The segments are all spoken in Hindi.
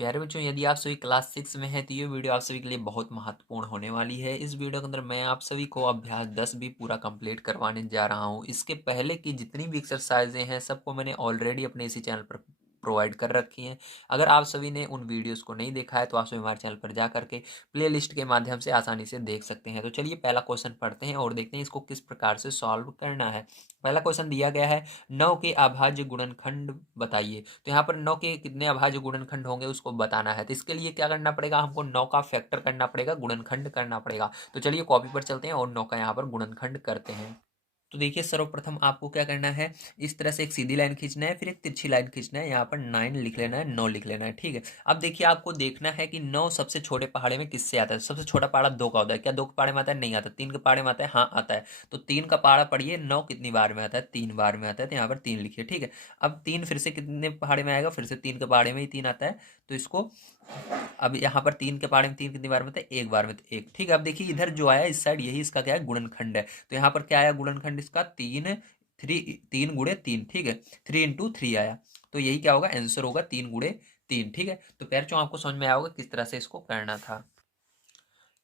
प्यारे बच्चों, यदि आप सभी क्लास 6 में हैं तो ये वीडियो आप सभी के लिए बहुत महत्वपूर्ण होने वाली है। इस वीडियो के अंदर मैं आप सभी को अभ्यास 10 भी पूरा कंप्लीट करवाने जा रहा हूँ। इसके पहले की जितनी भी एक्सरसाइजें हैं सबको मैंने ऑलरेडी अपने इसी चैनल पर प्रोवाइड कर रखी हैं। अगर आप सभी ने उन वीडियोस को नहीं देखा है तो आप सभी हमारे चैनल पर जा करके प्ले लिस्ट के माध्यम से आसानी से देख सकते हैं। तो चलिए पहला क्वेश्चन पढ़ते हैं और देखते हैं इसको किस प्रकार से सॉल्व करना है। पहला क्वेश्चन दिया गया है, 9 के अभाज्य गुणनखंड बताइए। तो यहाँ पर 9 के कितने अभाज्य गुणनखंड होंगे उसको बताना है। तो इसके लिए क्या करना पड़ेगा, हमको 9 का फैक्टर करना पड़ेगा, गुणनखंड करना पड़ेगा। तो चलिए कॉपी पर चलते हैं और 9 का यहाँ पर गुणनखंड करते हैं। तो देखिए सर्वप्रथम आपको क्या करना है, इस तरह से एक सीधी लाइन खींचना है, फिर एक तिरछी लाइन खींचना है, यहाँ पर 9 लिख लेना है, 9 लिख लेना है। ठीक है, अब देखिए आपको देखना है कि 9 सबसे छोटे पहाड़े में किससे आता है। सबसे छोटा पहाड़ा 2 का होता है। क्या 2 के पहाड़े में आता है? नहीं आता। 3 के पहाड़े में आता है? हाँ आता है। तो 3 का पहाड़ा पढ़िए, 9 कितनी बार में आता है? 3 बार में आता है। तो यहाँ पर 3 लिखिए। ठीक है, अब 3 फिर से कितने पहाड़े में आएगा? फिर से 3 के पहाड़े में ही 3 आता है। तो इसको अब यहाँ पर 3 के पहाड़े में 3 कितनी बार में आता है? एक बार में। तो एक। ठीक है, अब देखिए इधर जो आया इस साइड यही इसका क्या है? गुणनखंड है। तो यहाँ पर क्या आया गुणनखंड इसका? 3 3 3 गुणे 3। ठीक है, 3 × 3 आया। तो यही क्या होगा? आंसर होगा 3 × 3। ठीक है, तो प्यारे आपको समझ में आया होगा किस तरह से इसको करना था।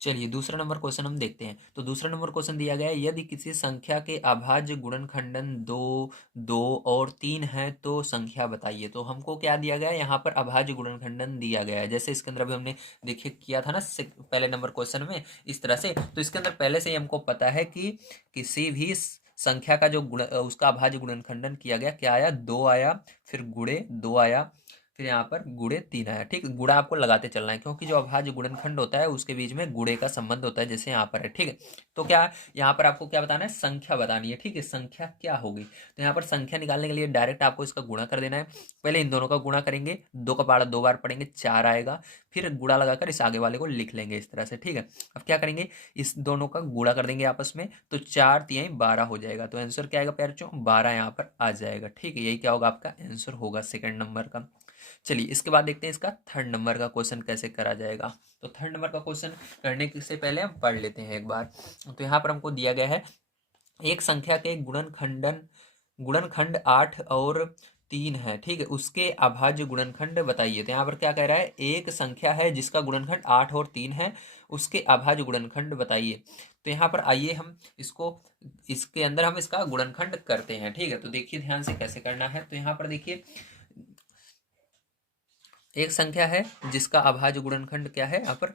चलिए दूसरा नंबर क्वेश्चन हम देखते हैं। तो दूसरा नंबर क्वेश्चन दिया गया है, यदि किसी संख्या के अभाज्य गुणनखंडन 2 2 और 3 है तो संख्या बताइए। तो हमको क्या दिया गया है, यहाँ पर अभाज्य गुणनखंडन दिया गया है। जैसे इसके अंदर अभी हमने देखिए किया था ना पहले नंबर क्वेश्चन में इस तरह से। तो इसके अंदर पहले से ही हमको पता है कि किसी भी संख्या का जो गुण उसका अभाज्य गुणनखंडन किया गया, क्या आया? 2 आया, फिर गुणे 2 आया, फिर यहाँ पर गुणे 3 आया। ठीक है, गुणा आपको लगाते चलना है क्योंकि जो अभाज्य गुणनखंड होता है उसके बीच में गुणे का संबंध होता है, जैसे यहाँ पर है। ठीक है, तो क्या यहाँ पर आपको क्या बताना है? संख्या बतानी है। ठीक है, संख्या क्या होगी? तो यहाँ पर संख्या निकालने के लिए डायरेक्ट आपको इसका गुणा कर देना है। पहले इन दोनों का गुणा करेंगे, 2 का पहाड़ा 2 बार पढ़ेंगे, 4 आएगा। फिर गुणा लगाकर इस आगे वाले को लिख लेंगे इस तरह से। ठीक है, अब क्या करेंगे, इस दोनों का गुणा कर देंगे आपस में, तो 4 3 12 हो जाएगा। तो आंसर क्या आएगा प्यारे? 12 यहाँ पर आ जाएगा। ठीक है, यही क्या होगा? आपका आंसर होगा सेकंड नंबर का। चलिए इसके बाद देखते हैं इसका थर्ड नंबर का क्वेश्चन कैसे करा जाएगा। तो थर्ड नंबर का क्वेश्चन करने से पहले हम पढ़ लेते हैं एक बार। तो यहाँ पर हमको दिया गया है, एक संख्या के गुणनखंड 8 और 3 है। ठीक है, उसके अभाज्य गुणनखंड बताइए। तो यहाँ पर क्या कह रहा है, एक संख्या है जिसका गुणनखंड 8 और 3 है, उसके अभाज्य गुणनखंड बताइए। तो यहाँ पर आइए हम इसको इसके अंदर हम इसका गुणनखंड करते हैं। ठीक है, तो देखिए ध्यान से कैसे करना है। तो यहाँ पर देखिए एक संख्या है जिसका अभाज्य गुणनखंड क्या है, यहाँ पर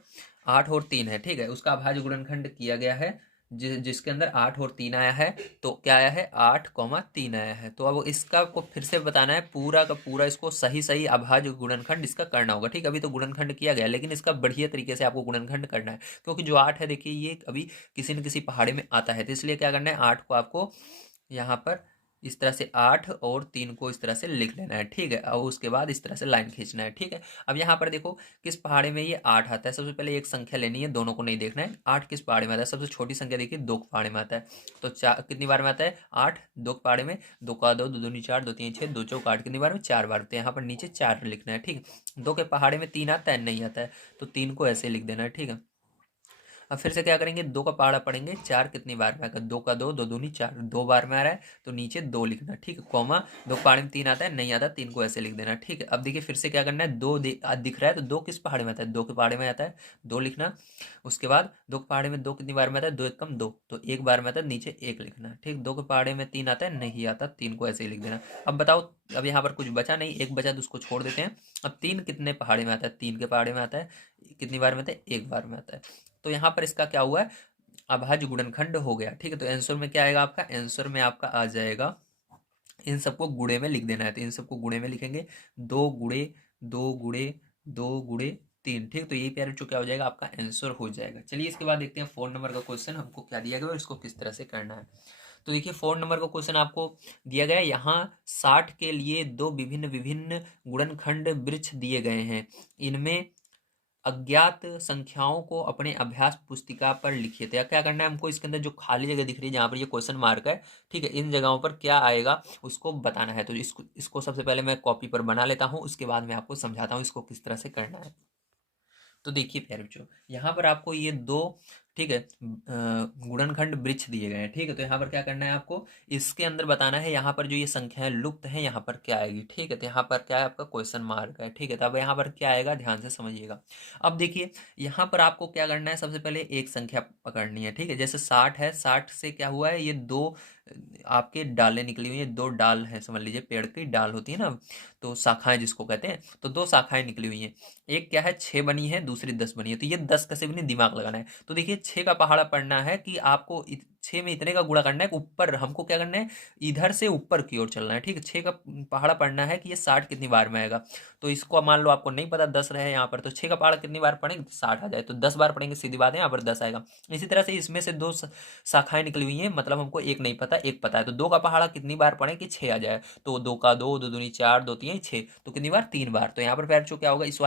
8 और 3 है। ठीक है, उसका अभाज्य गुणनखंड किया गया है जिसके अंदर 8 और 3 आया है। तो क्या आया है? 8 3 आया है। तो अब इसका आपको फिर से बताना है पूरा का पूरा, इसको सही सही अभाज्य गुणनखंड इसका करना होगा। ठीक है, अभी तो गुणनखंड किया गया लेकिन इसका बढ़िया तरीके से आपको गुणनखंड करना है क्योंकि जो 8 है देखिए ये अभी किसी न किसी पहाड़े में आता है। तो इसलिए क्या करना है, 8 को आपको यहाँ पर इस तरह से 8 और 3 को इस तरह से लिख लेना है। ठीक है, और उसके बाद इस तरह से लाइन खींचना है। ठीक है, अब यहाँ पर देखो किस पहाड़े में ये 8 आता है। सबसे पहले एक संख्या लेनी है, दोनों को नहीं देखना है। 8 किस पहाड़े में आता है? सबसे छोटी संख्या देखिए 2 के पहाड़े में आता है। तो चार कितनी बार में आता है? 8 2 के पहाड़े में, 2 का 2 2 दूनी 4 2 3 6 2 चौक 8 कितनी बार में? 4 बार। तो यहाँ पर नीचे 4 लिखना है। ठीक है, 2 के पहाड़े में 3 आता है? नहीं आता है। तो 3 को ऐसे लिख देना है। ठीक है, अब फिर से क्या करेंगे, 2 का पहाड़ा पढ़ेंगे, 4 कितनी बार में आएगा? 2 का 2 2 दूनी 4, 2 बार में आ रहा है तो नीचे 2 लिखना। ठीक है, कॉमा 2 के पहाड़े में 3 आता है? नहीं आता। 3 को ऐसे लिख देना। ठीक है, अब देखिए फिर से क्या करना है, 2 दिख रहा है तो 2 किस पहाड़े में आता है? 2 के पहाड़े में आता है, 2 लिखना। उसके बाद 2 के पहाड़े में 2 कितनी बार में आता है? 2 एकम 2, तो एक बार में आता है, नीचे 1 लिखना। ठीक, 2 के पहाड़े में 3 आता है? नहीं आता। 3 को ऐसे ही लिख देना। अब बताओ, अब यहाँ पर कुछ बचा नहीं, एक बचा तो उसको छोड़ देते हैं। अब 3 कितने पहाड़े में आता है? 3 के पहाड़े में आता है, कितनी बार में आता है? एक बार में आता है। तो यहाँ पर इसका क्या हुआ है, अभाज्य गुणनखंड हो गया। ठीक है, तो आंसर में क्या आएगा आपका? आंसर में आपका आ जाएगा, इन सबको गुणे में लिख देना है। तो इन सबको गुणे में लिखेंगे, 2 गुणे 2 गुणे 2 गुणे 3। ठीक, तो यही प्यारे जो क्या हो जाएगा, आपका आंसर हो जाएगा। चलिए इसके बाद देखते हैं 4 नंबर का क्वेश्चन हमको क्या दिया गया और इसको किस तरह से करना है। तो देखिए 4 नंबर का क्वेश्चन आपको दिया गया है, यहाँ 60 के लिए दो विभिन्न विभिन्न गुणनखंड वृक्ष दिए गए हैं, इनमें अज्ञात संख्याओं को अपने अभ्यास पुस्तिका पर लिखिए। तो क्या करना है हमको, इसके अंदर जो खाली जगह दिख रही है जहाँ पर ये क्वेश्चन मार्क है, ठीक है, इन जगहों पर क्या आएगा उसको बताना है। तो इसको सबसे पहले मैं कॉपी पर बना लेता हूँ, उसके बाद मैं आपको समझाता हूँ इसको किस तरह से करना है। तो देखिए प्यारे बच्चों, यहाँ पर आपको ये दो ठीक है, गुणनखंड वृक्ष दिए गए हैं। ठीक है, तो यहाँ पर क्या करना है आपको, इसके अंदर बताना है यहाँ पर जो ये संख्याएं लुप्त हैं यहाँ पर क्या आएगी। ठीक है, तो यहाँ पर क्या है आपका क्वेश्चन मार्क है। ठीक है, तो अब यहाँ पर क्या आएगा ध्यान से समझिएगा। अब देखिए यहाँ पर आपको क्या करना है, सबसे पहले एक संख्या पकड़नी है। ठीक है, जैसे 60 है, 60 से क्या हुआ है, ये दो आपके डालें निकली हुई हैं, दो डाल हैं, समझ लीजिए पेड़ की डाल होती है ना, तो शाखाएं जिसको कहते हैं, तो दो शाखाएं निकली हुई हैं। एक क्या है 6 बनी है, दूसरी 10 बनी है, तो ये 10 कैसे बनी, दिमाग लगाना है। तो देखिए 6 का पहाड़ा पढ़ना है कि आपको 6 में इतने का गुणा करना है कि ऊपर हमको क्या करना है, इधर से ऊपर की ओर चलना है। ठीक है, 6 का पहाड़ा पढ़ना है कि ये 60 कितनी बार में आएगा। तो इसको मान लो आपको नहीं पता, 10 रहे यहाँ पर, तो 6 का पहाड़ा कितनी बार पढ़ेंगे, 60 आ जाए, तो 10 बार पढ़ेंगे, सीधी बात है, यहाँ पर 10 आएगा। इसी तरह से इसमें से दो शाखाएं निकली हुई हैं, मतलब हमको एक नहीं पता एक पता है, तो 2 का पहाड़ा कितनी बार पढ़े कि 6 आ जाए, तो 2 का 2, 2 दूनी 4, 2 तीन 6, तो कितनी बार, 3 बार। तो यहाँ पर पैर क्या होगा, इस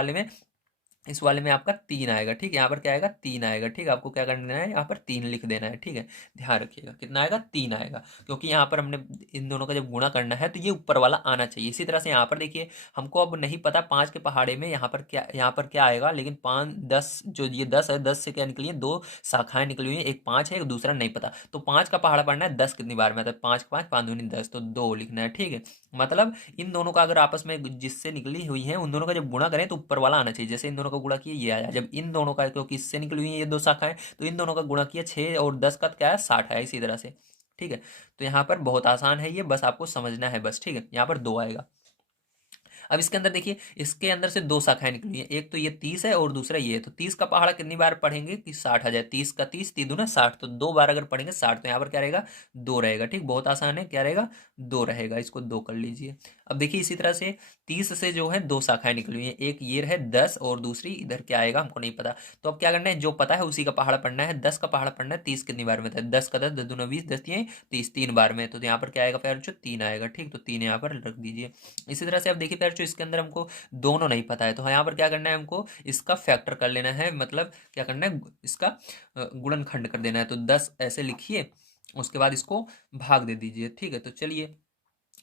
वाले में आपका 3 आएगा। ठीक है, यहाँ पर क्या आएगा, 3 आएगा। ठीक है, आपको क्या करना है, यहाँ पर 3 लिख देना है। ठीक है, ध्यान रखिएगा कितना आएगा, 3 आएगा, क्योंकि यहाँ पर हमने इन दोनों का जब गुणा करना है तो ये ऊपर वाला आना चाहिए। इसी तरह से यहाँ पर देखिए हमको अब नहीं पता 5 के पहाड़े में यहाँ पर क्या आएगा, लेकिन 5 10, जो ये 10 है, 10 से क्या निकली है, दो शाखाएं निकली हुई है, एक 5 है, एक दूसरा नहीं पता, तो 5 का पहाड़ा पढ़ना है, 10 कितनी बार में आता है, 5 5 5 दूनी 10, तो 2 लिखना है। ठीक है, मतलब इन दोनों का अगर आपस में जिससे निकली हुई है उन दोनों का जब गुणा करें तो ऊपर वाला आना चाहिए। जैसे इन दोनों का गुणा किया ये आया, जब इन दोनों का, क्योंकि इससे निकली हुई है ये दो शाखाएं, तो इन दोनों का गुणा किया 6 और 10 का क्या है 60 है, इसी तरह से। ठीक है, तो यहाँ पर बहुत आसान है ये, बस आपको समझना है बस। ठीक है, यहाँ पर 2 आएगा। अब इसके अंदर देखिए, इसके अंदर से दो शाखाएं निकली हैं, एक तो ये 30 है और दूसरा ये है, तो 30 का पहाड़ा कितनी बार पढ़ेंगे कि 60 आ जाए, 30 का 30, 3 दूना 60, तो 2 बार अगर पढ़ेंगे 60, तो यहाँ पर क्या रहेगा, 2 रहेगा। ठीक, बहुत आसान है, क्या रहेगा, 2 रहेगा, इसको 2 कर लीजिए। अब देखिए इसी तरह से 30 से जो है दो शाखाएं निकली हुई हैं, एक ये है 10 और दूसरी इधर क्या आएगा हमको नहीं पता। तो अब क्या करना है, जो पता है उसी का पहाड़ा पढ़ना है। 10 का पहाड़ा पढ़ना है, 30 कितनी बार में था, 10 का 10, 10 दूना 20, 10 तीन 30, 3 बार में, तो यहाँ पर क्या आएगा प्यार, जो 3 आएगा। ठीक, तो 3 यहाँ पर रख दीजिए। इसी तरह से अब देखिए प्यार, जो इसके अंदर हमको दोनों नहीं पता है, तो यहाँ पर क्या करना है, हमको इसका फैक्टर कर लेना है, मतलब क्या करना है, इसका गुणनखंड कर देना है। तो 10 ऐसे लिखिए, उसके बाद इसको भाग दे दीजिए। ठीक है, तो चलिए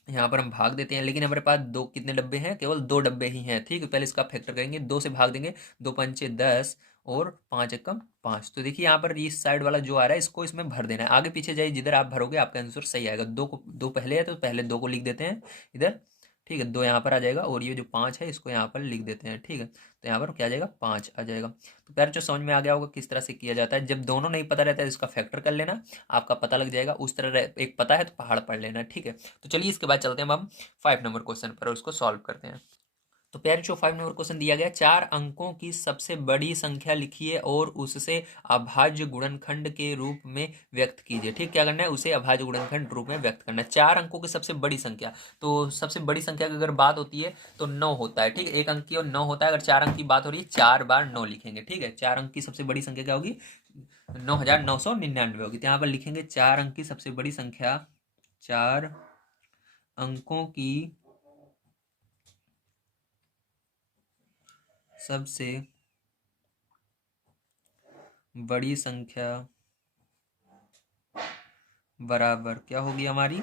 यहाँ पर हम भाग देते हैं, लेकिन हमारे पास दो कितने डब्बे हैं, केवल 2 डब्बे ही हैं। ठीक है, पहले इसका फैक्टर करेंगे, 2 से भाग देंगे, 2 पंचे 10 और 5 एकम 5। तो देखिए यहाँ पर इस साइड वाला जो आ रहा है इसको इसमें भर देना है, आगे पीछे जाइए, जिधर आप भरोगे आपका आंसर सही आएगा। 2 पहले है तो पहले 2 को लिख देते हैं इधर। ठीक है, 2 यहाँ पर आ जाएगा, और ये जो 5 है इसको यहाँ पर लिख देते हैं। ठीक है, तो यहाँ पर क्या आ जाएगा, 5 आ जाएगा। तो पैर जो समझ में आ गया होगा किस तरह से किया जाता है, जब दोनों नहीं पता रहता है इसका फैक्टर कर लेना, आपका पता लग जाएगा। उस तरह एक पता है तो पहाड़ पढ़ लेना। ठीक है, तो चलिए इसके बाद चलते हैं अब हम 5 नंबर क्वेश्चन पर, उसको सॉल्व करते हैं। तो प्यारे जो 5 नंबर क्वेश्चन दिया गया, 4 अंकों की सबसे बड़ी संख्या लिखिए और उससे अभाज्य गुणनखंड के रूप में व्यक्त कीजिए। ठीक, क्या करना है, उसे अभाज्य गुणनखंड रूप में व्यक्त करना है। 4 अंकों की सबसे बड़ी संख्या, तो सबसे बड़ी संख्या की अगर बात होती है तो 9 होता है। ठीक, एक अंक की और 9 होता है। अगर 4 अंक की बात हो रही है, 4 बार 9 लिखेंगे। ठीक है, 4 अंक की सबसे बड़ी संख्या क्या होगी, 9,999 होगी। तो यहाँ पर लिखेंगे 4 अंक की सबसे बड़ी संख्या, 4 अंकों की सबसे बड़ी संख्या बराबर क्या होगी हमारी,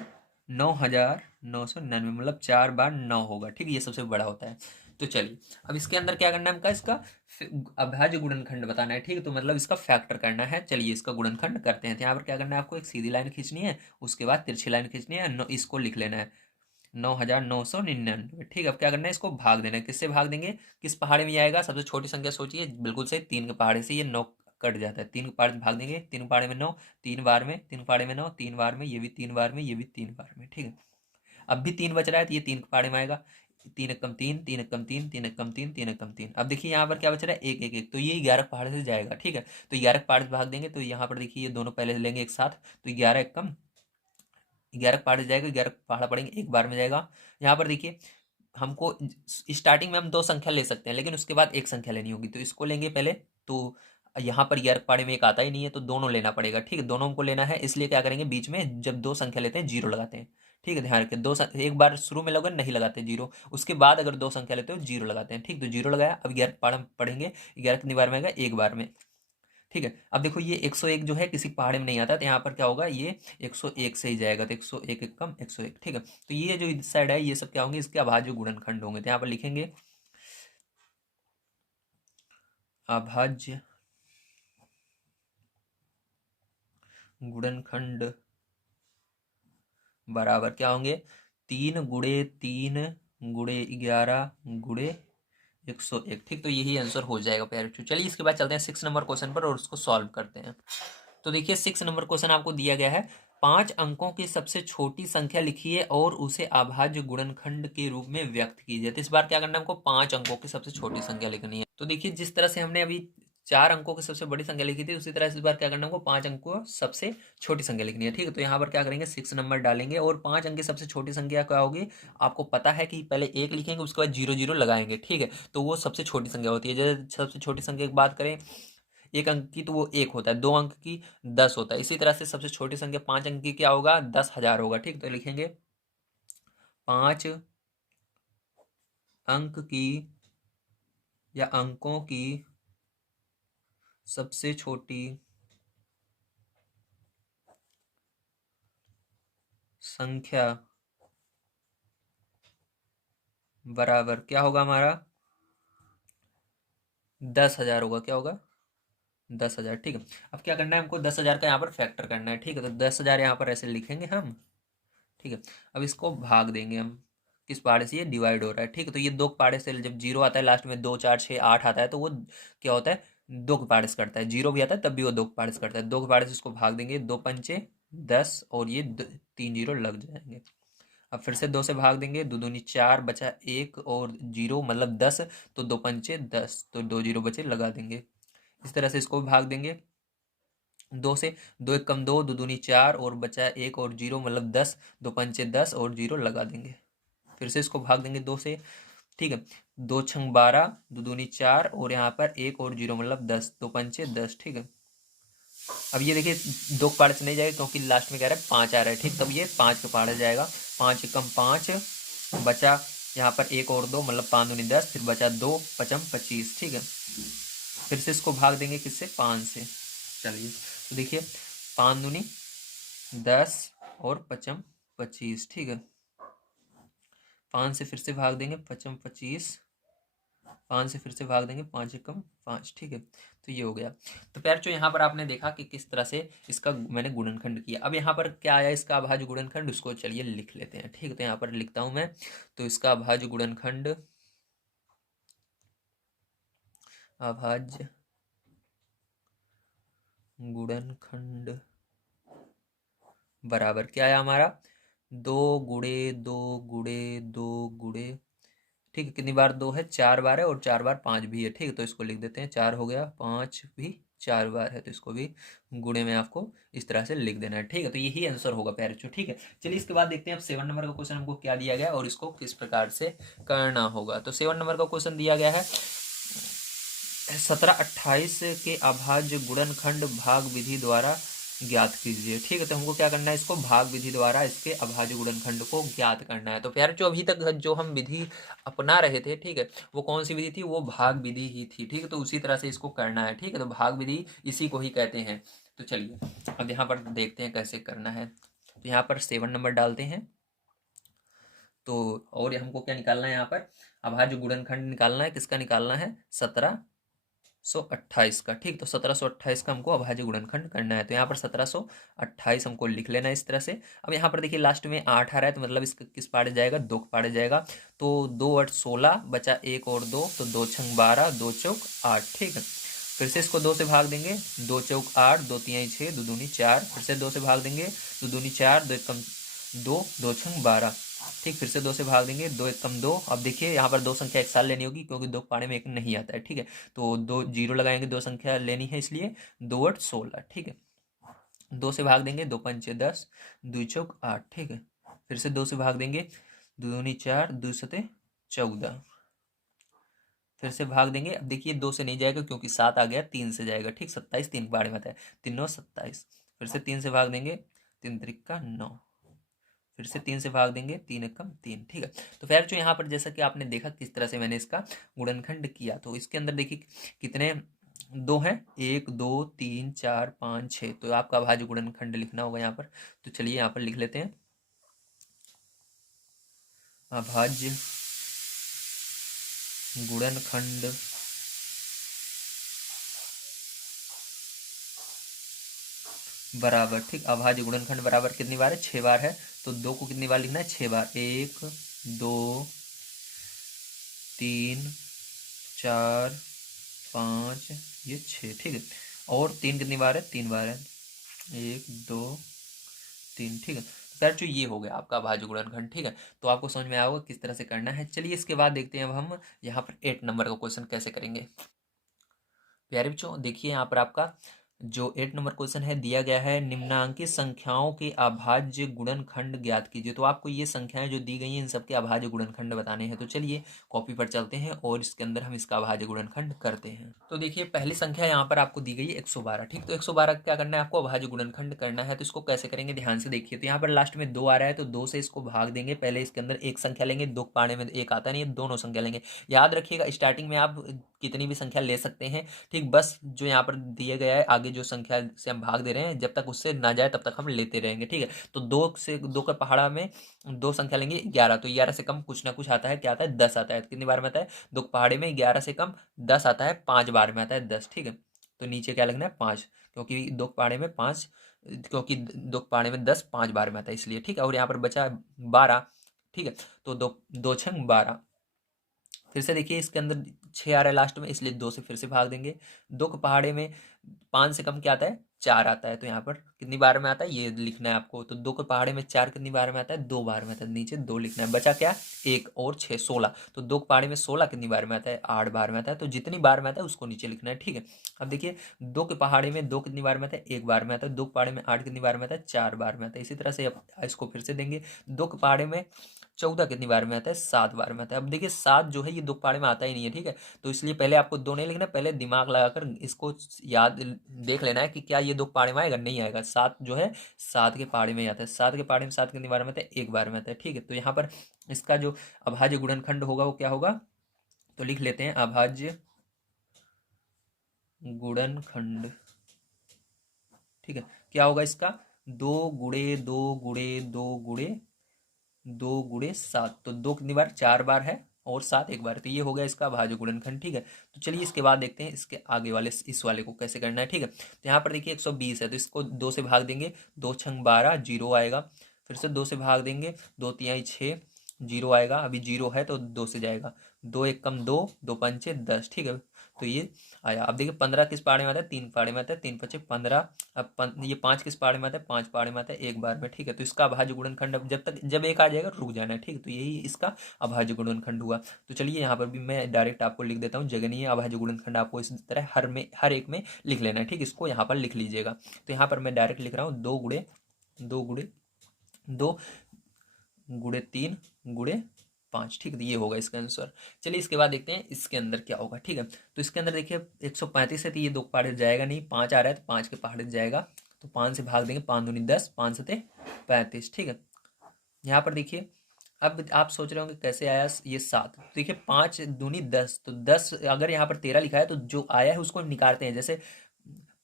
9,999, मतलब 4 बार 9 होगा। ठीक है, ये सबसे बड़ा होता है। तो चलिए अब इसके अंदर क्या करना है, हमका इसका अभाज्य गुणनखंड बताना है। ठीक है, तो मतलब इसका फैक्टर करना है। चलिए इसका गुणनखंड करते हैं। तो यहाँ पर क्या करना है, आपको एक सीधी लाइन खींचनी है, उसके बाद तिरछी लाइन खींचनी है, इसको लिख लेना है 9,999। ठीक है, अब क्या करना है, इसको भाग देना है। किससे भाग देंगे, किस पहाड़े में आएगा, सबसे छोटी संख्या सोचिए, बिल्कुल सही, 3 के पहाड़े से ये 9 कट जाता है। 3 के पहाड़े से भाग देंगे, 3 पहाड़े में 9, 3 बार में, 3 पहाड़े में 9, 3 बार में, ये भी 3 बार में, ये भी 3 बार में। ठीक है, अब भी 3 बच रहा है, तो ये 3 के पहाड़े में आएगा, 3 एकम 3, 3 एकम 3, 3 एकम 3, 3 एकम 3। अब देखिए यहाँ पर क्या बच रहा है, 1 1 1, तो ये 11 पहाड़े से जाएगा। ठीक है, तो 11 पहाड़े से भाग देंगे, तो यहाँ पर देखिए ये दोनों पहले लेंगे एक साथ, तो 11 एकम 11 पहाड़े जाएगा, 11 पहाड़ा पड़ेंगे, एक बार में जाएगा। यहाँ पर देखिए हमको स्टार्टिंग में हम 2 संख्या ले सकते हैं, लेकिन उसके बाद एक संख्या लेनी होगी, तो इसको लेंगे पहले। तो यहाँ पर 11 पाड़े में एक आता ही नहीं है, तो दोनों लेना पड़ेगा। ठीक है, दोनों हमको लेना है, इसलिए क्या करेंगे, बीच में जब 2 संख्या लेते हैं 0 लगाते हैं। ठीक है, ध्यान रखें, एक बार शुरू में लोग नहीं लगाते 0, उसके बाद अगर 2 संख्या लेते हो 0 लगाते हैं। ठीक, तो 0 लगाया। अब 11 पहाड़ा पढ़ेंगे, 11 कितनी बार में आएगा, एक बार में। ठीक है, अब देखो ये 101 जो है किसी पहाड़े में नहीं आता, तो यहाँ पर क्या होगा, ये 101 से ही जाएगा, तो 101 एक कम 101। ठीक है, तो ये जो इस साइड है ये सब क्या होंगे, इसके अभाज्य गुणनखंड होंगे। तो यहाँ पर लिखेंगे अभाज्य गुणनखंड बराबर क्या होंगे, 3 × 3 × 11 × 101। ठीक, तो यही आंसर हो जाएगा प्यारे बच्चों। चलिए इसके बाद चलते हैं 6 नंबर क्वेश्चन पर और उसको सॉल्व करते हैं। तो देखिए 6 नंबर क्वेश्चन आपको दिया गया है, 5 अंकों की सबसे छोटी संख्या लिखिए और उसे अभाज्य गुणनखंड के रूप में व्यक्त कीजिए। तो इस बार क्या करना है हमको, 5 अंकों की सबसे छोटी संख्या लिखनी है। तो देखिए जिस तरह से हमने अभी 4 अंकों की सबसे बड़ी संख्या लिखी थी, उसी तरह से इस बार क्या करना है हमको 5 अंकों सबसे छोटी संख्या लिखनी है। ठीक है, तो यहाँ पर क्या करेंगे 6 नंबर डालेंगे और 5 अंक की सबसे छोटी संख्या क्या होगी, आपको पता है कि पहले 1 लिखेंगे उसके बाद 0 0 लगाएंगे। ठीक है, तो वो सबसे छोटी संख्या होती है। जैसे सबसे छोटी संख्या की बात करें 1 अंक की, तो वो 1 होता है, 2 अंक की 10 होता है। इसी तरह से सबसे छोटी संख्या 5 अंक की क्या होगा, 10,000 होगा। ठीक, तो लिखेंगे 5 अंक की या अंकों की सबसे छोटी संख्या बराबर क्या होगा हमारा, 10,000 होगा। क्या होगा, 10,000। ठीक है, अब क्या करना है हमको, 10,000 का यहाँ पर फैक्टर करना है। ठीक है, तो 10,000 यहाँ पर ऐसे लिखेंगे हम। ठीक है, अब इसको भाग देंगे हम, किस पाड़े से, ये डिवाइड हो रहा है। ठीक है, तो ये 2 पाड़े से जब 0 आता है लास्ट में, 2 4 6 8 आता है, तो वो क्या होता है, 2 के पाड़े से करता है। 0 भी आता है तब भी वो 2 के पाड़े से करता है। 2 के पाड़े से इसको भाग देंगे, 2 पंचे 10 और ये 3 0 लग जाएंगे। अब फिर से 2 से भाग देंगे, 2 दूनी 4 बचा 1 और 0 मतलब 10, तो 2 पंचे 10, तो 2 0 बचे लगा देंगे। इस तरह से इसको भाग देंगे 2 से, 2 1 कम 2, 2 दूनी 4 और बचा 1 और 0 मतलब 10, 2 पंचे 10 और 0 लगा देंगे। फिर से इसको भाग देंगे 2 से। ठीक है, 2 छंग 12, 2 दूनी 4 और यहाँ पर 1 और 0 मतलब 10, 2 पंचे 10। ठीक है, अब ये देखिए 2 के पाड़े से नहीं जाएगा क्योंकि लास्ट में कह रहा है 5 आ रहा है। ठीक, तब ये 5 के पाड़े जाएगा। 5 एकम 5 बचा, यहाँ पर 1 और 2 मतलब 5 दूनी 10, फिर बचा 2 पचम 25। ठीक है, फिर से इसको भाग देंगे किससे, 5 से। चलिए तो देखिए 5 दूनी 10 और पचम 25। ठीक है, 5 से फिर से भाग देंगे, पचम 25, 5 से फिर से भाग देंगे, 5 एकम 5। ठीक है, तो ये हो गया। तो प्यार जो यहाँ पर आपने देखा कि किस तरह से इसका मैंने गुणनखंड किया। अब यहाँ पर क्या आया, इसका अभाज्य गुणनखंड, उसको चलिए लिख लेते हैं। ठीक है, तो यहाँ पर लिखता हूं मैं, तो इसका अभाज्य गुणनखंड, अभाज्य गुणनखंड बराबर क्या आया हमारा, 2 गुणे 2 गुणे 2 गुणे, ठीक है, कितनी बार 2 है, 4 बार है, और 4 बार 5 भी है। ठीक है, तो इसको लिख देते हैं, 4 हो गया, 5 भी 4 बार है, तो इसको भी गुणे में आपको इस तरह से लिख देना है। ठीक है, तो यही आंसर होगा प्यारे बच्चों। ठीक है, चलिए इसके बाद देखते हैं अब 7 नंबर का क्वेश्चन हमको क्या दिया गया और इसको किस प्रकार से करना होगा। तो 7 नंबर का क्वेश्चन दिया गया है, 17 28 के अभाज्य गुणनखंड भाग विधि द्वारा ज्ञात कीजिए। ठीक है, तो हमको क्या करना है, इसको भाग विधि द्वारा इसके अभाज्य गुणनखंड को ज्ञात करना है। तो प्यारे जो अभी तक जो हम विधि अपना रहे थे, ठीक है, वो कौन सी विधि थी, वो भाग विधि ही थी। ठीक है, तो उसी तरह से इसको करना है। ठीक है, तो भाग विधि इसी को ही कहते हैं। तो चलिए अब यहाँ पर देखते हैं कैसे करना है। तो यहाँ पर 7 नंबर डालते हैं। तो और हमको क्या निकालना है, यहाँ पर अभाज्य गुणनखंड निकालना है। किसका निकालना है, 1728 का। ठीक, तो 1728 का हमको अभाज्य गुणनखंड करना है। तो यहाँ पर 1728 हमको लिख लेना है इस तरह से। अब यहाँ पर देखिए लास्ट में 8 आ रहा है, तो मतलब इसका किस पाड़े जाएगा, 2 के पाड़े जाएगा। तो 2 8 16 बचा 1 और 2, तो 2 छंग 12, 2 चौक 8। ठीक है, फिर से इसको 2 से भाग देंगे, 2 चौक 8, 2 तिहाई 6, 2 दूनी 4, फिर से 2 से भाग देंगे, 2 दूनी 4, 2 एकम 2, 2 छंग 12। ठीक, फिर से 2 से भाग देंगे, 2 एकम 2। अब देखिए यहाँ पर 2 संख्या एक साथ लेनी होगी क्योंकि 2 पाड़े में 1 नहीं आता है। ठीक है, तो 2 0 लगाएंगे, 2 संख्या लेनी है इसलिए, 2 8 16। ठीक है, 2 से भाग देंगे, 2 पंचे 10, 2 चौक 8। ठीक है, फिर से 2 से भाग देंगे, 2 दूनी 4, 2 सते 14, फिर से भाग देंगे। अब देखिए 2 से नहीं जाएगा क्योंकि 7 आ गया, 3 से जाएगा। ठीक, 27 3 के बारे में आता है, 3 9 27। फिर से 3 से भाग देंगे, 3 त्रिक 9, फिर से 3 से भाग देंगे, 3 एकम 3। ठीक है, तो फिर जो यहाँ पर जैसा कि आपने देखा किस तरह से मैंने इसका गुणनखंड किया, तो इसके अंदर देखिए कितने 2 हैं, 1 2 3 4 5 6, तो आपका अभाज्य गुणनखंड लिखना होगा यहाँ पर। तो चलिए यहाँ पर लिख लेते हैं, अभाज्य गुणनखंड बराबर, ठीक। अभाज्य गुणनखंड बराबर कितनी बार है, 6 बार है। तो 2 को कितनी बार लिखना है, 6 बार। 1 2 3 4 5 ये 6, ठीक है। और 3 कितनी बार है, 3 बार है। 1 2 3, ठीक है। सर जो ये हो गया आपका अभाज्य गुणनखंड, ठीक है। तो आपको समझ में आया होगा किस तरह से करना है। चलिए इसके बाद देखते हैं अब हम यहाँ पर 8 नंबर का क्वेश्चन कैसे करेंगे। प्यारे बच्चों देखिए यहाँ पर आपका जो 8 नंबर क्वेश्चन है दिया गया है, निम्नांकित संख्याओं के अभाज्य गुणनखंड ज्ञात कीजिए। तो आपको ये संख्याएं जो दी गई हैं इन सबके अभाज्य गुणनखंड बताने हैं। तो चलिए कॉपी पर चलते हैं और इसके अंदर हम इसका अभाज्य गुणनखंड करते हैं। तो देखिए पहली संख्या यहाँ पर आपको दी गई है 112, ठीक। तो 112 क्या करना है, आपको अभाज्य गुणनखंड करना है। तो इसको कैसे करेंगे ध्यान से देखिए। तो यहाँ पर लास्ट में 2 आ रहा है तो 2 से इसको भाग देंगे। पहले इसके अंदर एक संख्या लेंगे, 2 पाने में 1 आता नहीं है, दोनों संख्या लेंगे। याद रखिएगा स्टार्टिंग में आप कितनी भी संख्या ले सकते हैं, ठीक। बस जो यहाँ पर दिया गया है आगे जो संख्या से हम भाग दे रहे हैं जब तक उससे ना जाए तब तक हम लेते रहेंगे, ठीक है। तो 2 के पहाड़ा में 2 संख्या लेंगे 11, तो 11 से कम कुछ ना कुछ आता है, क्या आता है, 10 आता है। कितनी बार में आता है, 2 के पहाड़े में 11 से कम 10 आता है, 5 बार में आता है 10, ठीक है। तो नीचे क्या लिखना है, 5, क्योंकि 2 के पहाड़े में 5, क्योंकि 2 के पहाड़े में 10 5 बार में आता है इसलिए, ठीक है। और यहाँ पर बचा 12, ठीक है। तो 2 छंग 12। फिर से देखिए इसके अंदर 6 आ रहा है लास्ट में, इसलिए 2 से फिर से भाग देंगे। 2 के पहाड़े में 5 से कम क्या आता है, 4 आता है। तो यहाँ पर कितनी बार में आता है ये लिखना है आपको। तो 2 के पहाड़े में 4 कितनी बार में आता है, 2 बार में आता है। नीचे 2 लिखना है। बचा क्या, 1 और 6 16। तो 2 के पहाड़े में 16 कितनी बार में आता है, 8 बार में आता है। तो जितनी बार में आता है उसको नीचे लिखना है, ठीक है। अब देखिए 2 के पहाड़े में 2 कितनी बार में आता है, 1 बार में आता है। 2 के पहाड़े में 8 कितनी बार में आता है, 4 बार में आता है। इसी तरह से अब इसको फिर से देंगे। 2 के पहाड़े में 14 कितनी बार में आता है, 7 बार में आता है। अब देखिए 7 जो है ये 2 के पहाड़े में आता ही नहीं है, ठीक है। तो इसलिए पहले आपको 2 नहीं लिखना, पहले दिमाग लगाकर इसको याद देख लेना है कि क्या ये 2 के पहाड़े में आएगा, नहीं आएगा। 7 जो है 7 के पहाड़े में ही आता है। 7 के पहाड़े में 7 कितनी बार में आता है, 1 बार में आता है, ठीक है। तो यहाँ पर इसका जो अभाज्य गुणनखंड होगा वो क्या होगा, तो लिख लेते हैं अभाज्य गुणनखंड, ठीक है। क्या होगा इसका, 2 गुणे 2 गुणे 2 गुणे 2 गुणे 7। तो 2 कितनी बार, 4 बार है और 7 1 बार है। तो ये हो गया इसका अभाज्य गुणनखंड, ठीक है। तो चलिए इसके बाद देखते हैं इसके आगे वाले इस वाले को कैसे करना है, ठीक है। तो यहाँ पर देखिए 120 है तो इसको 2 से भाग देंगे, 2 छंग 12 जीरो आएगा। फिर से 2 से भाग देंगे, 2 तिहाई 6 जीरो आएगा। अभी जीरो है तो 2 से जाएगा, 2 एक कम 2, 2 पंचे 10, ठीक है। तो ये आया। अब देखिए 15 किस पहाड़े में आता है, 3 पहाड़े में आता है, 3 पचे 15। अब ये 5 किस पहाड़े में आता है, 5 पहाड़े में आता है, 1 बार में, ठीक है। तो इसका अभाज्य गुणनखंड अब जब एक आ जाएगा रुक जाना है, ठीक है। तो यही इसका अभाज्य गुणनखंड हुआ। तो चलिए यहाँ पर भी मैं डायरेक्ट आपको लिख देता हूँ, जगनीय अभाज्य गुणनखंड आपको इस तरह हर एक में लिख लेना है, ठीक। इसको यहाँ पर लिख लीजिएगा। तो यहाँ पर मैं डायरेक्ट लिख रहा हूँ 2 गुणे 2 गुणे 2 गुणे 3 गुणे 5, ठीक है। तो ये होगा इसका आंसर। चलिए इसके बाद देखते हैं इसके अंदर क्या होगा, ठीक है। तो इसके अंदर देखिए 135 है तो ये 2 के पहाड़े जाएगा नहीं, 5 आ रहा है तो 5 के पहाड़े जाएगा। तो 5 से भाग देंगे, 5 दूनी 10, 5 सते 35, ठीक है। यहाँ पर देखिए अब आप सोच रहे होंगे कैसे आया ये 7। देखिए 5 दूनी 10, तो 10 अगर यहाँ पर 13 लिखा है तो जो आया है उसको निकालते हैं। जैसे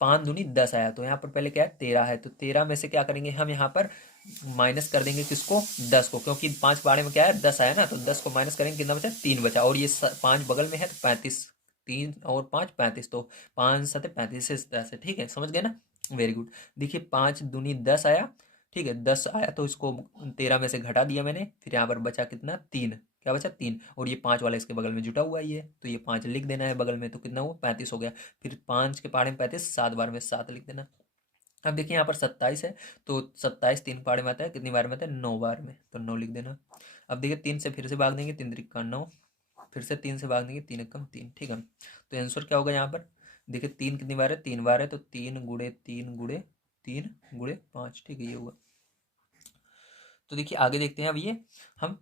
5 दूनी 10 आया तो यहाँ पर पहले क्या है 13 है, तो 13 में से क्या करेंगे हम यहाँ पर माइनस कर देंगे किसको, 10 को, क्योंकि 5 बारे में क्या है 10 आया ना, तो 10 को माइनस करेंगे कितना बचा, 3 बचा। और ये 5 बगल में है तो 35, 3 और 5 35, तो 5 सते 35 इस तरह से, ठीक है। समझ गए ना, वेरी गुड। देखिए 5 दूनी 10 आया, ठीक है। 10 आया तो इसको 13 में से घटा दिया मैंने, फिर यहाँ पर बचा कितना 3, क्या बचा 3। और ये 5 वाला इसके बगल में जुटा हुआ ही है तो ये 5 लिख देना है बगल में, तो कितना हुआ 35 हो गया। फिर 5 के पहाड़े में 35, 7 बार में 7 लिख देना। अब देखिए यहाँ पर 27 है तो 27 3 पहाड़े में आता है, कितनी बार में आता है 9 बार में, तो 9 लिख देना। अब देखिए 3 से फिर से भाग देंगे, 3 त्रिक का 9, फिर से 3 से भाग देंगे, 3 एकम 3, ठीक है। तो आंसर क्या होगा यहाँ पर, देखिए 3 कितनी बार है, 3 बार है, तो 3 गुणे 3 गुणे 3 गुणे 5, ठीक है ये हुआ। तो देखिए आगे देखते हैं अब ये हम,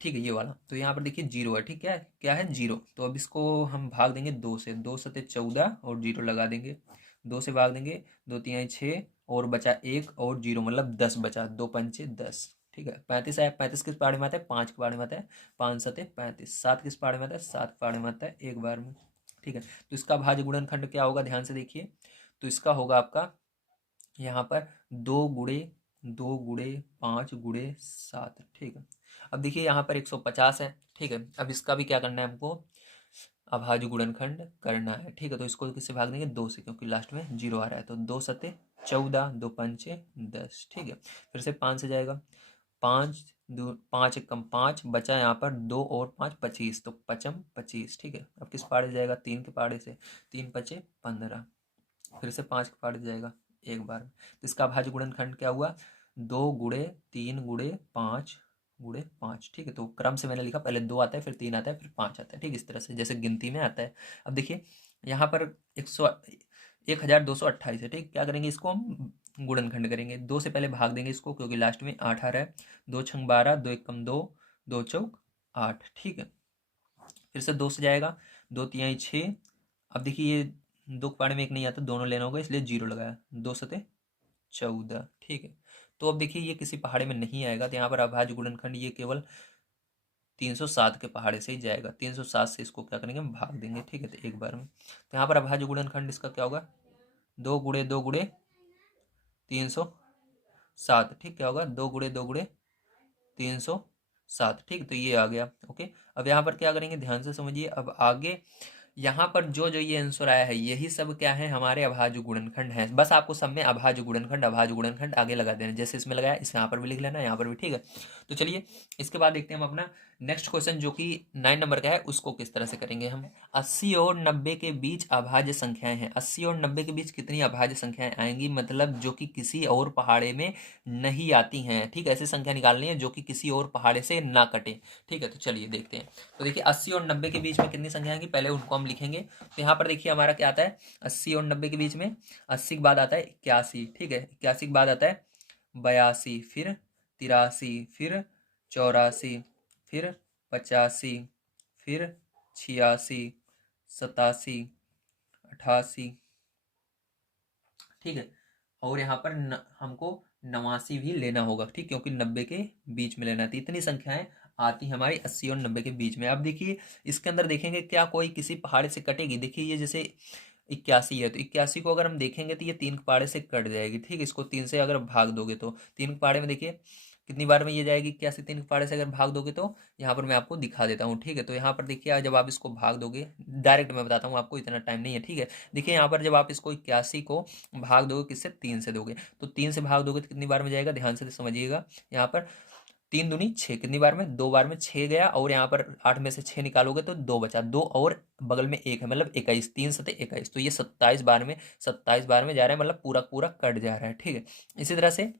ठीक है ये वाला। तो यहाँ पर देखिए जीरो है, ठीक है, क्या है जीरो। तो अब इसको हम भाग देंगे 2 से, 2 सते 14 और जीरो लगा देंगे। 2 से भाग देंगे, 2 तिहाई 6 और बचा 1 और जीरो मतलब 10 बचा, 2 पंचे 10, ठीक है। 35 आया, 35 किस पहाड़े में आता है, 5 के पहाड़े में आता है, 5 सते 35। 7 किस पहाड़े में आता है, 7 पहाड़े में आता है, 1 बार में, ठीक है। तो इसका भाज्य गुणनखंड क्या होगा, ध्यान से देखिए। तो इसका होगा आपका यहाँ पर 2 गुणे 2 गुणे 5 गुणे 7, ठीक है। अब देखिए यहाँ पर 150 है, ठीक है। अब इसका भी क्या करना है हमको, अभाज्य गुणनखंड करना है, ठीक है। तो इसको किससे भाग देंगे, 2 से, क्योंकि लास्ट में जीरो आ रहा है। तो 2 सते 14, 2 पंचे 10, ठीक है। फिर से 5 से जाएगा, 5 दो 5 एकम 5, बचा यहाँ पर 2 और 5 25, तो पचम 25, ठीक है। अब किस पाड़े जाएगा, 3 के पाड़े से, 3 पचे 15, फिर से 5 के पाड़े जाएगा एक बार में। तो इसका अभाज्य गुणनखंड क्या हुआ, 2 गुणे 3 गुणे 5 गुणे 5, ठीक है। तो क्रम से मैंने लिखा, पहले 2 आता है, फिर 3 आता है, फिर 5 आता है, ठीक, इस तरह से जैसे गिनती में आता है। अब देखिए यहाँ पर 1228 है, ठीक। क्या करेंगे, इसको हम गुणनखंड करेंगे, 2 से पहले भाग देंगे इसको, क्योंकि लास्ट में 8 आ रहा है। 2 छंग 12, 2 एकम 2, 2 चौक 8, ठीक है। फिर से 2 से जाएगा, 2 तिहाई 6। अब देखिए ये 2 के पाड़े में 1 नहीं आता, दोनों लेना होगा, इसलिए 0 लगाया, 2 सते 14, ठीक है। तो अब देखिए ये किसी पहाड़े में नहीं आएगा, तो यहाँ पर अभाज्य गुणनखंड ये केवल 307 के पहाड़े से ही जाएगा। 307 से इसको क्या करेंगे, हम भाग देंगे, ठीक है, तो एक बार में। तो यहाँ पर अभाज्य गुणनखंड इसका क्या होगा, 2 गुणे 2 गुणे 307, ठीक। क्या होगा, 2 गुणे 2 गुणे 307, ठीक। तो ये आ गया, ओके। अब यहाँ पर क्या करेंगे, ध्यान से समझिए। अब आगे यहाँ पर जो जो ये आंसर आया है, यही सब क्या है, हमारे अभाज्य गुणनखंड है। बस आपको सब में अभाज्य गुणनखंड आगे लगा देना, जैसे इसमें लगाया इस यहाँ पर भी लिख लेना, यहाँ पर भी, ठीक है। तो चलिए इसके बाद देखते हैं हम अपना नेक्स्ट क्वेश्चन, जो कि 9 नंबर का है, उसको किस तरह से करेंगे हम। 80 और 90 के बीच अभाज्य संख्याएं हैं। 80 और 90 के बीच कितनी अभाज्य संख्याएं आएंगी, मतलब जो कि किसी और पहाड़े में नहीं आती हैं, ठीक है। ऐसी संख्या निकालनी है जो कि किसी और पहाड़े से ना कटे, ठीक है। तो चलिए देखते हैं। तो देखिए 80 और 90 के बीच में कितनी संख्या आएंगी, पहले उनको हम लिखेंगे। तो यहाँ पर देखिए हमारा क्या आता है, 80 और 90 के बीच में 80 के बाद आता है 81, ठीक है। 81 के बाद आता है 82, फिर 83, फिर 84, फिर 85, फिर 86, 87, 88, ठीक है। और यहाँ पर हमको 89 भी लेना होगा, ठीक, क्योंकि 90 के बीच में लेना है। तो इतनी संख्याएं आती हैं हमारी 80 और 90 के बीच में। अब देखिए इसके अंदर देखेंगे क्या कोई किसी पहाड़े से कटेगी। देखिए ये जैसे 81 है, तो 81 को अगर हम देखेंगे तो ये 3 के पहाड़े से कट जाएगी, ठीक। इसको 3 से अगर भाग दोगे तो 3 के पहाड़े में देखिए कितनी बार में ये जाएगी, 81 3 के पहाड़े से अगर भाग दोगे तो यहाँ पर मैं आपको दिखा देता हूँ, ठीक है। तो यहाँ पर देखिए जब आप इसको भाग दोगे, डायरेक्ट मैं बताता हूँ आपको, इतना टाइम नहीं है, ठीक है। देखिए यहाँ पर जब आप इसको 81 को भाग दोगे, किससे, 3 से दोगे, तो 3 से भाग दोगे तो कितनी बार में जाएगा, ध्यान से समझिएगा। यहाँ पर 3 दूनी 6, कितनी बार में, 2 बार में 6 गया, और यहाँ पर 8 में से 6 निकालोगे तो 2 बचा, 2 और बगल में 1 है, मतलब 21, 3 सते 21, तो ये 27 बार में, 27 बार में जा रहा है, मतलब पूरा पूरा कट जा रहा है, ठीक है। इसी तरह से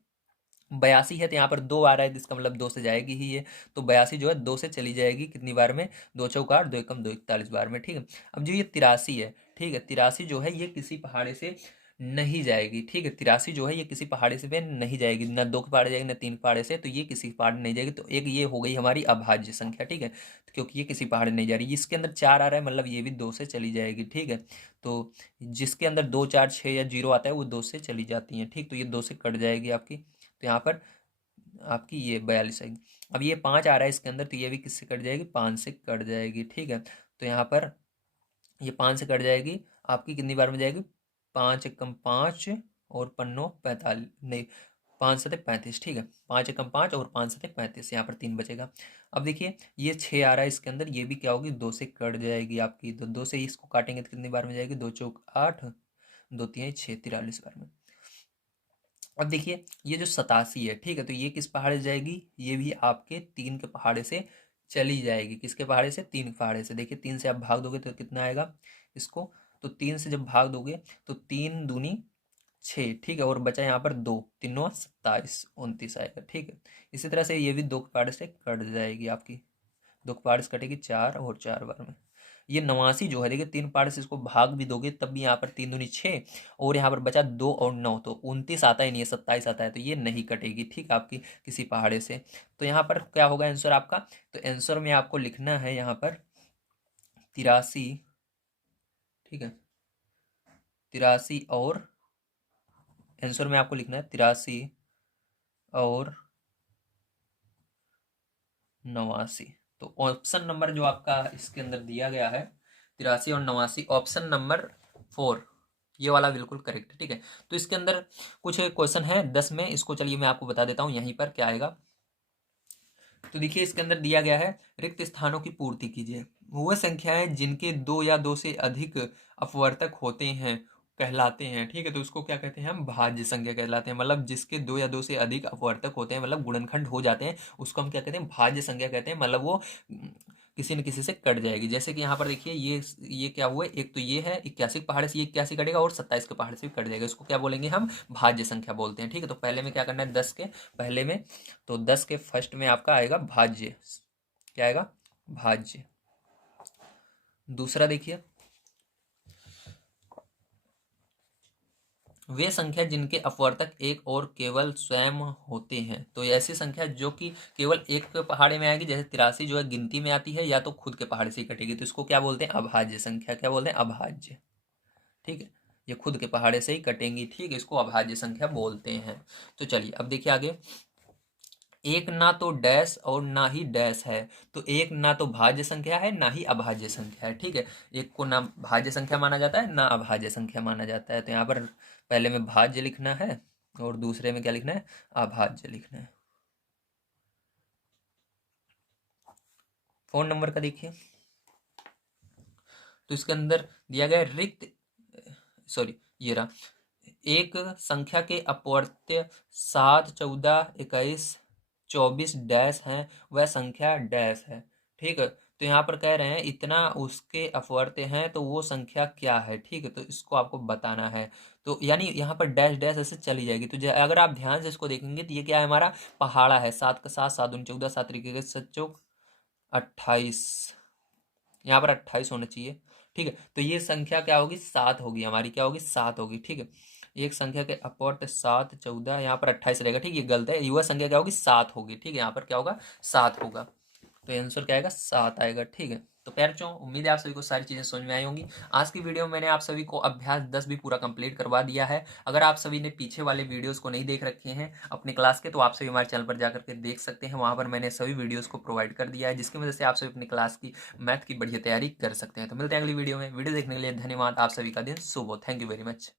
82 है, तो यहाँ पर 2 आ रहा है, जिसका मतलब 2 से जाएगी ही ये, तो 82 जो है 2 से चली जाएगी, कितनी बार में, 2 चौक 8, 2 एकम 2, 41 बार में, ठीक है। अब जो ये 83 है, ठीक है, 83 जो है ये किसी पहाड़े से नहीं जाएगी, ठीक है। 83 जो है ये किसी पहाड़े से पे नहीं जाएगी, ना 2 के पहाड़े जाएगी ना 3 के पहाड़े से, तो ये किसी पहाड़ नहीं जाएगी। तो एक ये हो गई हमारी अभाज्य संख्या, ठीक है, तो क्योंकि ये किसी पहाड़ नहीं जा रही। इसके अंदर 4 आ रहा है, मतलब ये भी 2 से चली जाएगी, ठीक है। तो जिसके अंदर 2 4 6 या 0 आता है वो 2 से चली जाती हैं, ठीक। तो ये 2 से कट जाएगी आपकी, तो यहाँ पर आपकी ये 42 आएगी। अब ये 5 आ रहा है इसके अंदर, तो ये भी किससे कट जाएगी, 5 से कट जाएगी, ठीक है। तो यहाँ पर ये 5 से कट जाएगी, आपकी कितनी बार में जाएगी, 5 एकम 5 और पन्नो 45, नहीं 5 सते 35, ठीक है। 5 एकम 5 और 5 सते 35, यहाँ पर 3 बचेगा। अब देखिए ये 6 आ रहा है इसके अंदर, ये भी क्या होगी, 2 से कट जाएगी आपकी, तो 2 से इसको काटेंगे तो कितनी बार में जाएगी, 2 चौक 8, 2 तिहाई 6, 43 बार में। अब देखिए ये जो 87 है, ठीक है, तो ये किस पहाड़े से जाएगी, ये भी आपके 3 के पहाड़े से चली जाएगी। किसके पहाड़े से, 3 के पहाड़े से। देखिए 3 से आप भाग दोगे तो कितना आएगा इसको, तो 3 से जब भाग दोगे तो 3 दूनी 6, ठीक है, और बचा यहाँ पर 2, 3 9 27, 29 आएगा, ठीक है। इसी तरह से ये भी 2 के पहाड़े से कट जाएगी आपकी, 2 के पहाड़े से कटेगी 4 और 4 बार में। ये 89 जो है, देखिए 3 पहाड़े से इसको भाग भी दोगे तब भी यहाँ पर 3 दूनी 6, और यहाँ पर बचा 2 और 9, तो 29 आता ही नहीं है, 27 आता है, तो ये नहीं कटेगी, ठीक, आपकी किसी पहाड़े से। तो यहाँ पर क्या होगा आंसर आपका, तो आंसर में आपको लिखना है यहाँ पर 83, ठीक है, 83 और आंसर में आपको लिखना है 83 और 89। तो ऑप्शन नंबर जो आपका इसके अंदर दिया गया है 83 और 89, ऑप्शन नंबर 4, ये वाला बिल्कुल करेक्ट है, ठीक है। तो इसके अंदर कुछ क्वेश्चन है 10 में, इसको चलिए मैं आपको बता देता हूँ यहीं पर क्या आएगा। तो देखिए इसके अंदर दिया गया है, रिक्त स्थानों की पूर्ति कीजिए। वह संख्याएं जिनके 2 या 2 से अधिक अपवर्तक होते हैं कहलाते हैं, ठीक है। तो उसको क्या कहते हैं हम, भाज्य संख्या कहलाते हैं। मतलब जिसके दो या दो से अधिक अपवर्तक होते हैं, मतलब गुणनखंड हो जाते हैं, उसको हम क्या कहते हैं, भाज्य संख्या कहते हैं। मतलब वो किसी न किसी से कट जाएगी। जैसे कि यहाँ पर देखिए ये क्या हुआ है, एक तो ये है 81 के पहाड़े से ये 81 कटेगा, और 27 के पहाड़े से भी कट जाएगा। इसको क्या बोलेंगे हम, भाज्य संख्या बोलते हैं, ठीक है। तो पहले में क्या करना है, 10 के पहले में, तो 10 के फर्स्ट में आपका आएगा भाज्य, क्या आएगा, भाज्य। दूसरा देखिए, वे संख्या जिनके अपवर्तक एक और केवल स्वयं होते हैं। तो ऐसी संख्या जो कि केवल एक के पहाड़े में आएगी, जैसे 83 जो है गिनती में आती है, या तो खुद के पहाड़े से ही कटेगी, तो इसको क्या बोलते हैं, अभाज्य संख्या। क्या बोलते हैं, अभाज्य, ठीक है। ये खुद के पहाड़े से ही कटेंगी, ठीक है, इसको अभाज्य संख्या बोलते हैं। तो चलिए अब देखिए आगे, एक ना तो डैश और ना ही डैश है। तो एक ना तो भाज्य संख्या है, ना ही अभाज्य संख्या है, ठीक है। एक को ना भाज्य संख्या माना जाता है, ना अभाज्य संख्या माना जाता है। तो यहाँ पर पहले में भाज्य लिखना है, और दूसरे में क्या लिखना है, अभाज्य लिखना है। फोन नंबर का देखिए, तो इसके अंदर दिया गया रिक्त, सॉरी ये रहा, एक संख्या के अपवर्त्य 7, 14, 21, 24 डैश हैं, वह संख्या डैश है, ठीक है। तो यहाँ पर कह रहे हैं इतना उसके अपवर्त्य हैं, तो वो संख्या क्या है, ठीक है। तो इसको आपको बताना है। तो यानी यहाँ पर डैश डैश ऐसे चली जाएगी। तो अगर आप ध्यान से इसको देखेंगे, तो ये क्या है, हमारा पहाड़ा है। 7 का 7, 7 दूनी 14, 7 तरीके 28, यहाँ पर 28 होना चाहिए, ठीक है। तो ये संख्या क्या होगी, 7 होगी हमारी, क्या होगी, 7 होगी, ठीक है। एक संख्या के अपवर्त 7, 14, यहाँ पर 28 रहेगा, ठीक है, ये गलत है। युवा संख्या क्या होगी, 7 होगी, ठीक है। यहाँ पर क्या होगा, 7 होगा। तो आंसर क्या आएगा, 7 आएगा, ठीक है। तो प्यारे बच्चों, उम्मीद है आप सभी को सारी चीज़ें समझ में आई होंगी। आज की वीडियो में मैंने आप सभी को अभ्यास 10 भी पूरा कंप्लीट करवा दिया है। अगर आप सभी ने पीछे वाले वीडियोस को नहीं देख रखे हैं अपने क्लास के, तो आप सभी हमारे चैनल पर जाकर के देख सकते हैं। वहाँ पर मैंने सभी वीडियोस को प्रोवाइड कर दिया है, जिसकी वजह से आप सभी अपनी क्लास की मैथ की बढ़िया तैयारी कर सकते हैं। तो मिलते हैं अगली वीडियो में। वीडियो देखने के लिए धन्यवाद। आप सभी का दिन शुभ हो। Thank you very much.